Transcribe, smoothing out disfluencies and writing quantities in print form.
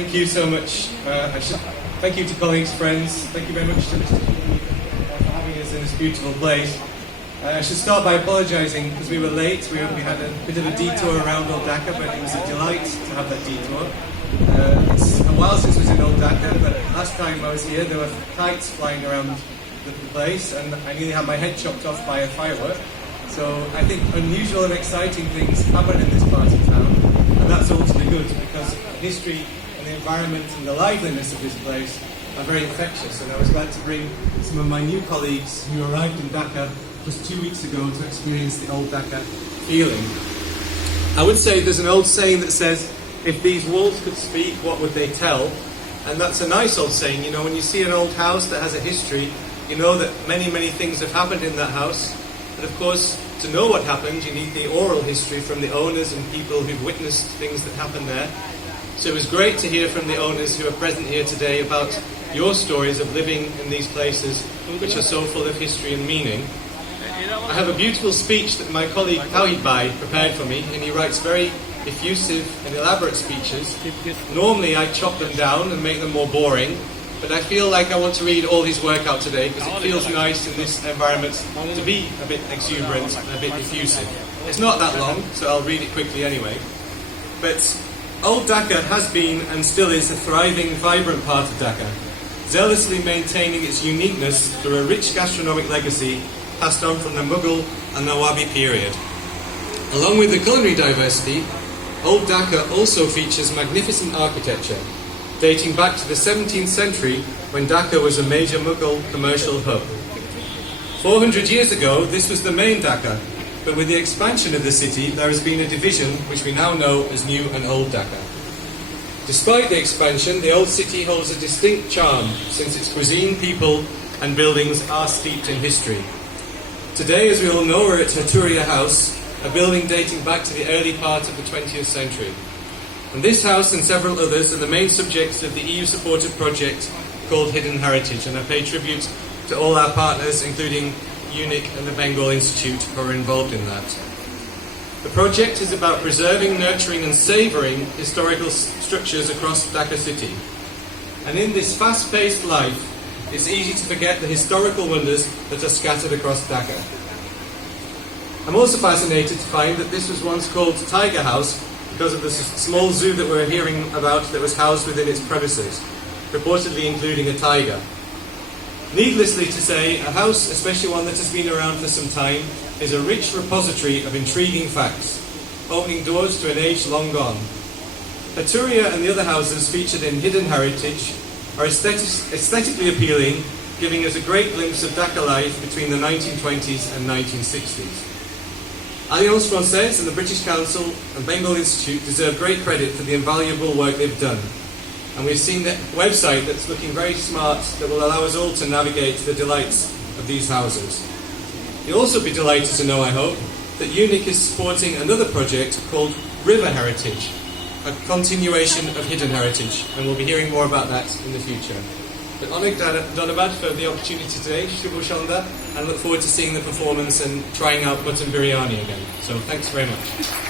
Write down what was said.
Thank you so much. Thank you to colleagues, friends. Thank you very much to Mr. Hiden for having us in this beautiful place. I should start by apologising because we were late. We had a bit of a detour around Old Dhaka, but it was a delight to have that detour. It's a while since I was in Old Dhaka, but last time I was here there were kites flying around the place and I nearly had my head chopped off by a firework. So I think unusual and exciting things happen in this part of town, and that's all to the good because history and the environment and the liveliness of this place are very infectious, and I was glad to bring some of my new colleagues who arrived in Dhaka just 2 weeks ago to experience the Old Dhaka feeling. I would say there's an old saying that says, if these walls could speak, what would they tell? And that's a nice old saying. You know, when you see an old house that has a history, you know that many, many things have happened in that house. But of course, to know what happened, you need the oral history from the owners and people who've witnessed things that happened there. So it was great to hear from the owners who are present here today about your stories of living in these places which are so full of history and meaning. I have a beautiful speech that my colleague Hiden prepared for me, and he writes very effusive and elaborate speeches. Normally I chop them down and make them more boring, but I feel like I want to read all his work out today because it feels nice in this environment to be a bit exuberant and a bit effusive. It's not that long, so I'll read it quickly anyway. But Old Dhaka has been and still is a thriving, vibrant part of Dhaka, zealously maintaining its uniqueness through a rich gastronomic legacy passed on from the Mughal and Nawabi period. Along with the culinary diversity, Old Dhaka also features magnificent architecture, dating back to the 17th century when Dhaka was a major Mughal commercial hub. 400 years ago, this was the main Dhaka, but with the expansion of the city, there has been a division which we now know as New and Old Dhaka. Despite the expansion, the old city holds a distinct charm since its cuisine, people and buildings are steeped in history. Today, as we all know, we're at Haturia House, a building dating back to the early part of the 20th century. And this house and several others are the main subjects of the EU-supported project called Hidden Heritage, and I pay tribute to all our partners, including UNIC and the Bengal Institute, who are involved in that. The project is about preserving, nurturing and savouring historical structures across Dhaka city. And in this fast-paced life, it's easy to forget the historical wonders that are scattered across Dhaka. I'm also fascinated to find that this was once called Tiger House because of the small zoo that we're hearing about that was housed within its premises, reportedly including a tiger. Needlessly to say, a house, especially one that has been around for some time, is a rich repository of intriguing facts, opening doors to an age long gone. Haturia and the other houses featured in Hidden Heritage are aesthetically appealing, giving us a great glimpse of Dhaka life between the 1920s and 1960s. Alliance Française and the British Council and Bengal Institute deserve great credit for the invaluable work they've done. And we've seen the website that's looking very smart that will allow us all to navigate the delights of these houses. You'll also be delighted to know, I hope, that UNIC is supporting another project called River Heritage, a continuation of Hidden Heritage, and we'll be hearing more about that in the future. But Onik Donabad for the opportunity today, Shubho Shanda, and look forward to seeing the performance and trying out mutton biryani again. So thanks very much.